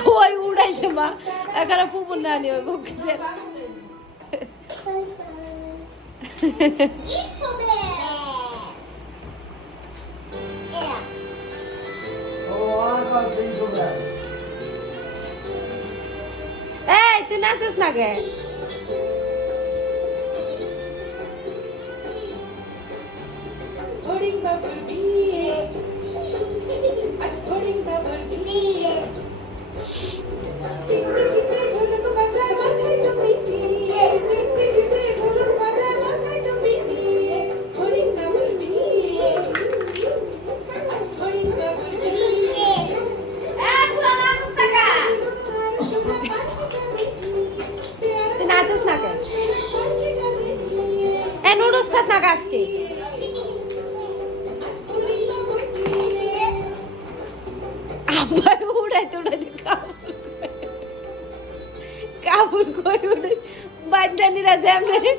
কই উড়াইছে মা এখানে পুপুর নানি ওই বকছে এই তুই নাচিস না কে নাচিস না কে এ নুডলস খাস না আজকে আবার উড়াইতে উড়াইতে কাবুল করে উড়াই বাচ্চানিরা যেমনে